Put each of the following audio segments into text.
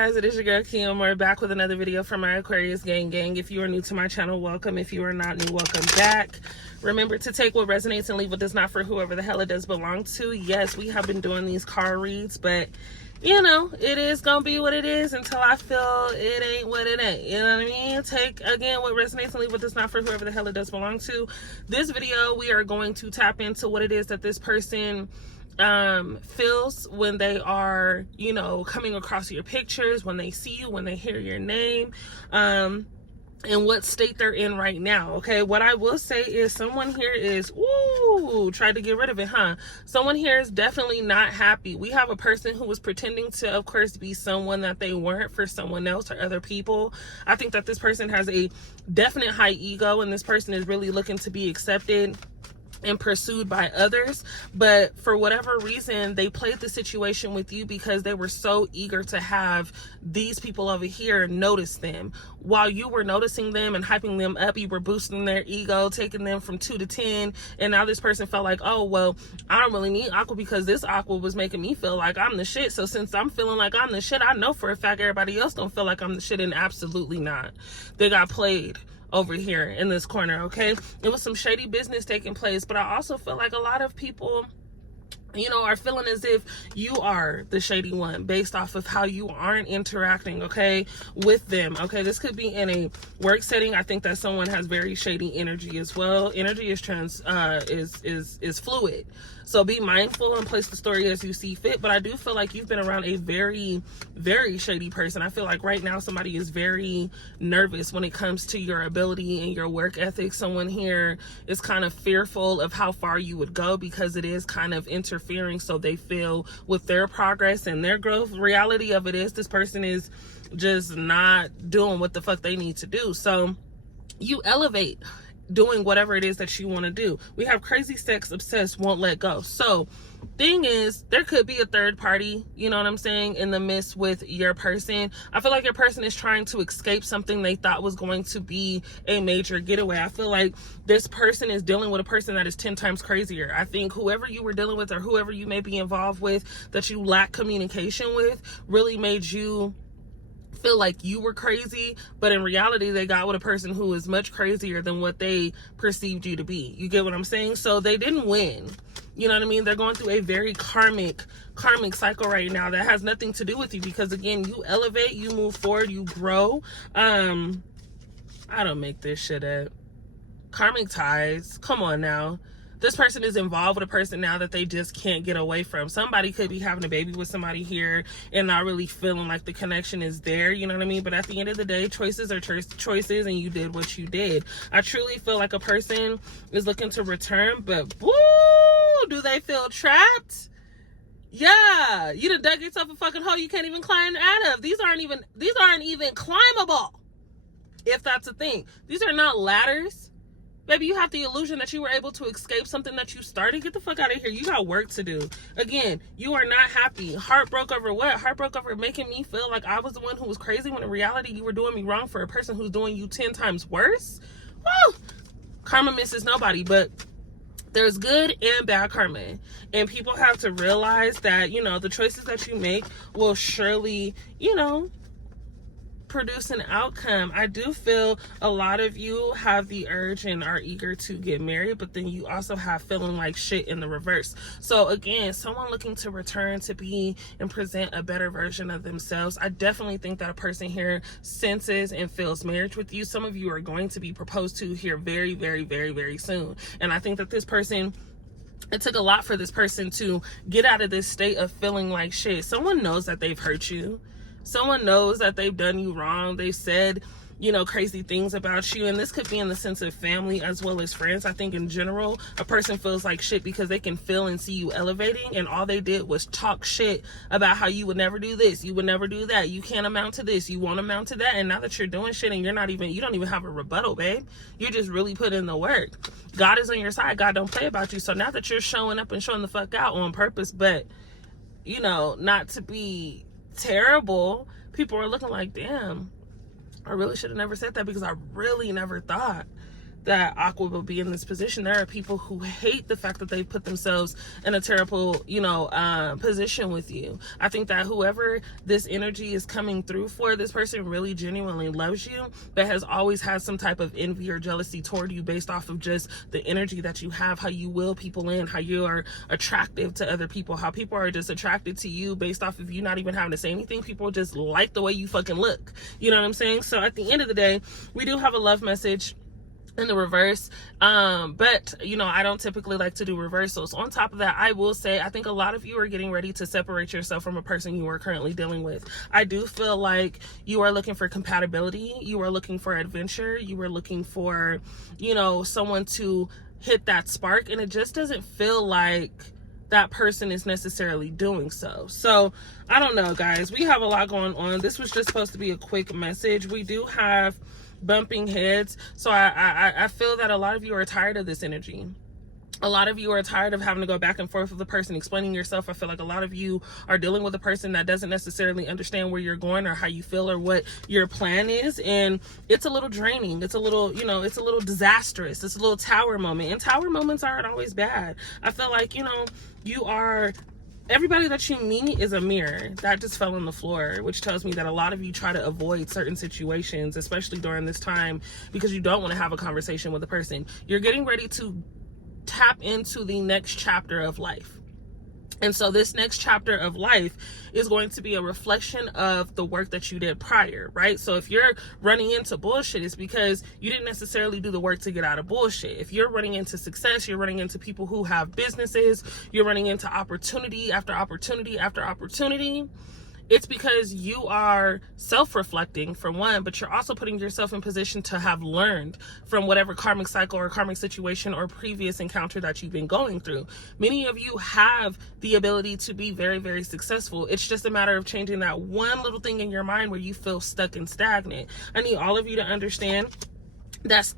guys, it is your girl Kim. We're back with another video from our Aquarius gang. If you are new to my channel, welcome. If you are not new, welcome back. Remember to take what resonates and leave what does not for whoever the hell it does belong to. Yes, we have been doing these card reads, but you know, it is gonna be what it is until I feel it ain't what it ain't. You know what I mean? Take again what resonates and leave what does not for whoever the hell it does belong to. This video, we are going to tap into what it is that this person feels when they are, you know, coming across your pictures, when they see you, when they hear your name, and what state they're in right now. Okay, what I will say is someone here is tried to get rid of it, huh? Someone here is definitely not happy. We have a person who was pretending to, of course, be someone that they weren't for someone else or other people. I think that this person has a definite high ego, and this person is really looking to be accepted and pursued by others, but for whatever reason they played the situation with you because they were so eager to have these people over here notice them. While you were noticing them and hyping them up, you were boosting their ego, taking them from 2 to 10, and now this person felt like, oh well, I don't really need Aqua because this Aqua was making me feel like I'm the shit, so since I'm feeling like I'm the shit, I know for a fact everybody else don't feel like I'm the shit. And absolutely not. They got played over here in this corner. Okay, it was some shady business taking place, but I also feel like a lot of people, you know, are feeling as if you are the shady one based off of how you aren't interacting, okay, with them. Okay, this could be in a work setting. I think that someone has very shady energy as well. Energy is is fluid, so be mindful and place the story as you see fit. But I do feel like you've been around a very, very shady person. I feel like right now somebody is very nervous when it comes to your ability and your work ethic. Someone here is kind of fearful of how far you would go because it is kind of interfering, so they feel with their progress and their growth. Reality of it is this person is just not doing what the fuck they need to do, so you elevate doing whatever it is that you want to do. We have crazy sex obsessed, won't let go. So thing is, there could be a third party, you know what I'm saying, in the midst with your person. I feel like your person is trying to escape something they thought was going to be a major getaway. I feel like this person is dealing with a person that is 10 times crazier. I think whoever you were dealing with or whoever you may be involved with that you lack communication with really made you feel like you were crazy, but in reality they got with a person who is much crazier than what they perceived you to be. You get what I'm saying? So they didn't win. You know what I mean? They're going through a very karmic cycle right now that has nothing to do with you because again, you elevate, you move forward, you grow. I don't make this shit up. Karmic ties, come on now. This person is involved with a person now that they just can't get away from. Somebody could be having a baby with somebody here and not really feeling like the connection is there, you know what I mean? But at the end of the day, choices are choices, and you did what you did. I truly feel like a person is looking to return, but woo, do they feel trapped? Yeah, you done dug yourself a fucking hole you can't even climb out of. These aren't even climbable, if that's a thing. These are not ladders. Baby, you have the illusion that you were able to escape something that you started. Get the fuck out of here. You got work to do. Again, you are not happy. Heart broke over what? Heart broke over making me feel like I was the one who was crazy when in reality you were doing me wrong for a person who's doing you 10 times worse? Woo! Karma misses nobody, but there's good and bad karma. And people have to realize that, you know, the choices that you make will surely, you know, produce an outcome. I do feel a lot of you have the urge and are eager to get married, but then you also have feeling like shit in the reverse. So again, someone looking to return to be and present a better version of themselves. I definitely think that a person here senses and feels marriage with you. Some of you are going to be proposed to here very, very, very, very soon. And I think that this person, it took a lot for this person to get out of this state of feeling like shit. Someone knows that they've hurt you. Someone knows that they've done you wrong. They've said, you know, crazy things about you. And this could be in the sense of family as well as friends. I think in general, a person feels like shit because they can feel and see you elevating. And all they did was talk shit about how you would never do this. You would never do that. You can't amount to this. You won't amount to that. And now that you're doing shit and you don't even have a rebuttal, babe. You just really put in the work. God is on your side. God don't play about you. So now that you're showing up and showing the fuck out on purpose, but, you know, not to be terrible, people are looking like, damn, I really should have never said that because I really never thought that Aqua will be in this position. There are people who hate the fact that they've put themselves in a terrible, you know, position with you. I think that whoever this energy is coming through for, this person really genuinely loves you, but has always had some type of envy or jealousy toward you based off of just the energy that you have, how you will people in, how you are attractive to other people, how people are just attracted to you based off of you not even having to say anything. People just like the way you fucking look. You know what I'm saying? So at the end of the day, we do have a love message in the reverse, but you know, I don't typically like to do reversals. On top of that, I will say I think a lot of you are getting ready to separate yourself from a person you are currently dealing with. I do feel like you are looking for compatibility, you are looking for adventure, you are looking for, you know, someone to hit that spark, and it just doesn't feel like that person is necessarily doing so. So I don't know, guys, we have a lot going on. This was just supposed to be a quick message. We do have bumping heads, so I feel that a lot of you are tired of this energy. A lot of you are tired of having to go back and forth with the person, explaining yourself. I feel like a lot of you are dealing with a person that doesn't necessarily understand where you're going or how you feel or what your plan is, and it's a little draining. It's a little, you know, it's a little disastrous. It's a little tower moment, and tower moments aren't always bad. I feel like, you know, you are, everybody that you meet is a mirror. That just fell on the floor, which tells me that a lot of you try to avoid certain situations, especially during this time, because you don't want to have a conversation with a person. You're getting ready to tap into the next chapter of life. And so this next chapter of life is going to be a reflection of the work that you did prior, right? So if you're running into bullshit, it's because you didn't necessarily do the work to get out of bullshit. If you're running into success, you're running into people who have businesses, you're running into opportunity after opportunity after opportunity, it's because you are self-reflecting, for one, but you're also putting yourself in position to have learned from whatever karmic cycle or karmic situation or previous encounter that you've been going through. Many of you have the ability to be very, very successful. It's just a matter of changing that one little thing in your mind where you feel stuck and stagnant. I need all of you to understand that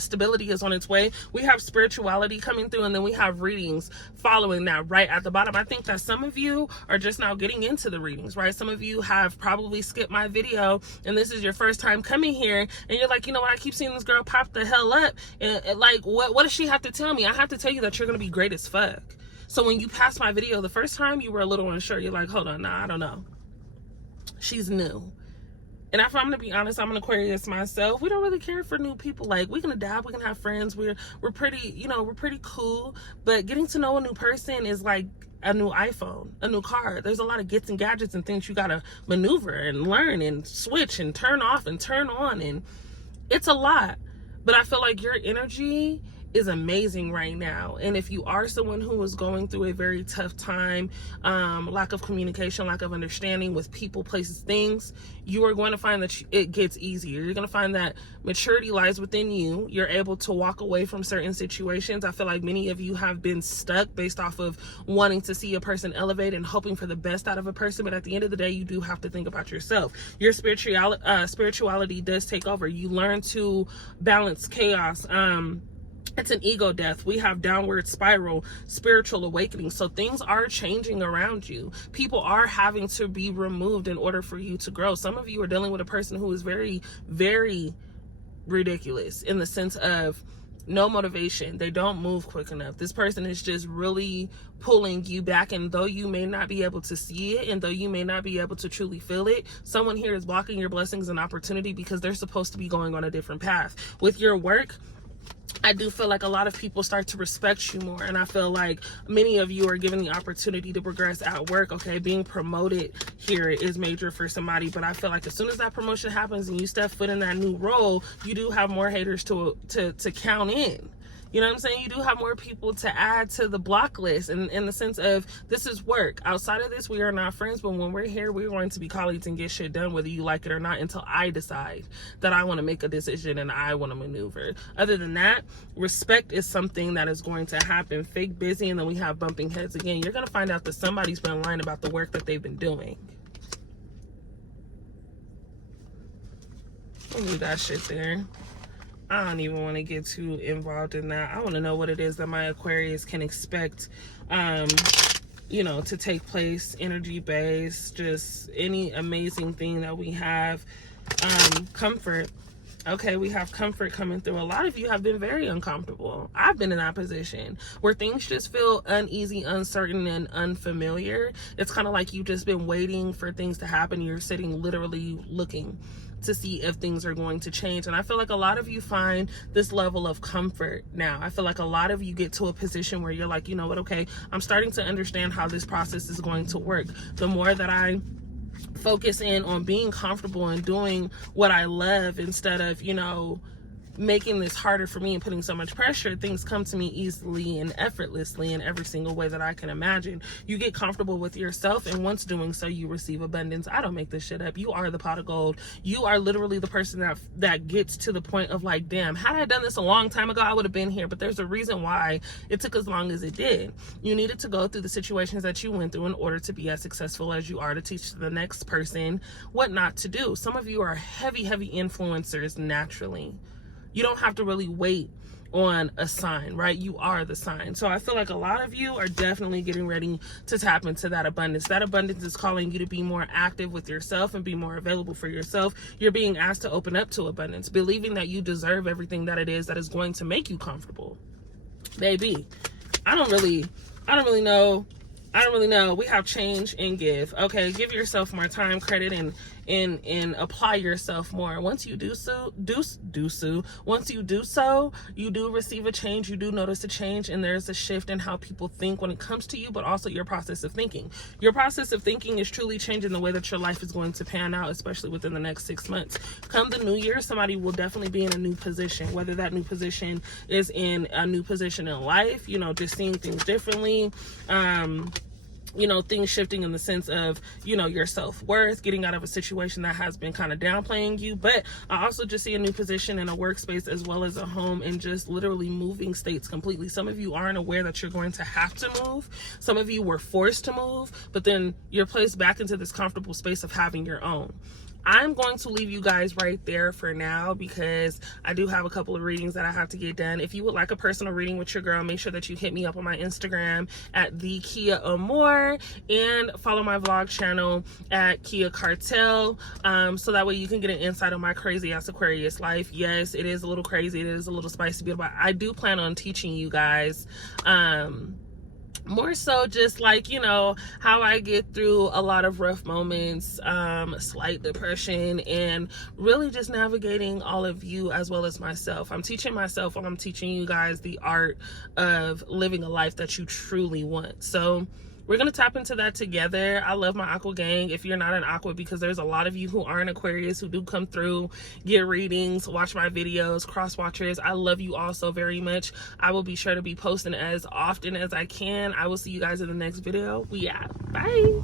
stability is on its way. We have spirituality coming through, and then we have readings following that right at the bottom. I think that some of you are just now getting into the readings, right? Some of you have probably skipped my video, and this is your first time coming here, and you're like, you know what, I keep seeing this girl pop the hell up, and like, what does she have to tell me? I have to tell you that you're gonna be great as fuck. So when you passed my video the first time, you were a little unsure. You're like, hold on, nah, I don't know. She's new. And if I'm gonna be honest, I'm an Aquarius myself. We don't really care for new people. Like, we can adapt, we can have friends. We're pretty, you know, we're pretty cool. But getting to know a new person is like a new iPhone, a new car. There's a lot of gets and gadgets and things you gotta maneuver and learn and switch and turn off and turn on, and it's a lot. But I feel like your energy is amazing right now. And if you are someone who is going through a very tough time, lack of communication, lack of understanding with people, places, things, you are going to find that it gets easier. You're going to find that maturity lies within you. You're able to walk away from certain situations. I feel like many of you have been stuck based off of wanting to see a person elevate and hoping for the best out of a person. But at the end of the day, you do have to think about yourself. Your spirituality does take over. You learn to balance chaos. It's an ego death. We have downward spiral, spiritual awakening. So things are changing around you. People are having to be removed in order for you to grow. Some of you are dealing with a person who is very, very ridiculous in the sense of no motivation. They don't move quick enough. This person is just really pulling you back, and though you may not be able to see it, and though you may not be able to truly feel it, someone here is blocking your blessings and opportunity because they're supposed to be going on a different path. With your work, I do feel like a lot of people start to respect you more, and I feel like many of you are given the opportunity to progress at work. Okay, being promoted here is major for somebody, but I feel like as soon as that promotion happens and you step foot in that new role, you do have more haters to count in. You know what I'm saying? You do have more people to add to the block list in the sense of this is work. Outside of this, we are not friends, but when we're here, we're going to be colleagues and get shit done, whether you like it or not, until I decide that I want to make a decision and I want to maneuver. Other than that, respect is something that is going to happen. Fake busy, and then we have bumping heads again. You're going to find out that somebody's been lying about the work that they've been doing. I'll leave that shit there. I don't even want to get too involved in that. I want to know what it is that my Aquarius can expect, you know, to take place, energy based, just any amazing thing that we have. Comfort. Okay, we have comfort coming through. A lot of you have been very uncomfortable. I've been in that position where things just feel uneasy, uncertain, and unfamiliar. It's kind of like you've just been waiting for things to happen. You're sitting literally looking to see if things are going to change. And I feel like a lot of you find this level of comfort now. I feel like a lot of you get to a position where you're like, you know what, okay, I'm starting to understand how this process is going to work. The more that I focus in on being comfortable and doing what I love instead of, you know, making this harder for me and putting so much pressure, things come to me easily and effortlessly in every single way that I can imagine. You get comfortable with yourself, and once doing so, you receive abundance. I don't make this shit up. You are the pot of gold. You are literally the person that gets to the point of like, damn, had I done this a long time ago, I would have been here. But there's a reason why it took as long as it did. You needed to go through the situations that you went through in order to be as successful as you are, to teach the next person what not to do. Some of you are heavy influencers naturally. You don't have to really wait on a sign, right? You are the sign. So I feel like a lot of you are definitely getting ready to tap into that abundance. That abundance is calling you to be more active with yourself and be more available for yourself. You're being asked to open up to abundance, believing that you deserve everything that it is that is going to make you comfortable. Baby, I don't really know. We have change and give. Okay, give yourself more time, credit, and apply yourself more. Once you do so, you do receive a change. You do notice a change, and there's a shift in how people think when it comes to you, but also your process of thinking. Your process of thinking is truly changing the way that your life is going to pan out, especially within the next 6 months. Come the new year, somebody will definitely be in a new position, whether that new position is in a new position in life, you know, just seeing things differently, you know, things shifting in the sense of, you know, your self-worth, getting out of a situation that has been kind of downplaying you. But I also just see a new position in a workspace as well as a home, and just literally moving states completely. Some of you aren't aware that you're going to have to move. Some of you were forced to move, but then you're placed back into this comfortable space of having your own. I'm going to leave you guys right there for now because I do have a couple of readings that I have to get done. If you would like a personal reading with your girl, make sure that you hit me up on my Instagram at the Kia Amore, and follow my vlog channel at Kia Cartel, so that way you can get an insight on my crazy ass Aquarius life. Yes, it is a little crazy, it is a little spicy, but I do plan on teaching you guys more so just like, you know, how I get through a lot of rough moments, slight depression, and really just navigating all of you as well as myself. I'm teaching myself while I'm teaching you guys the art of living a life that you truly want. So we're going to tap into that together. I love my Aqua gang. If you're not an Aqua, because there's a lot of you who aren't Aquarius who do come through, get readings, watch my videos, cross watchers. I love you all so very much. I will be sure to be posting as often as I can. I will see you guys in the next video. We out. Bye.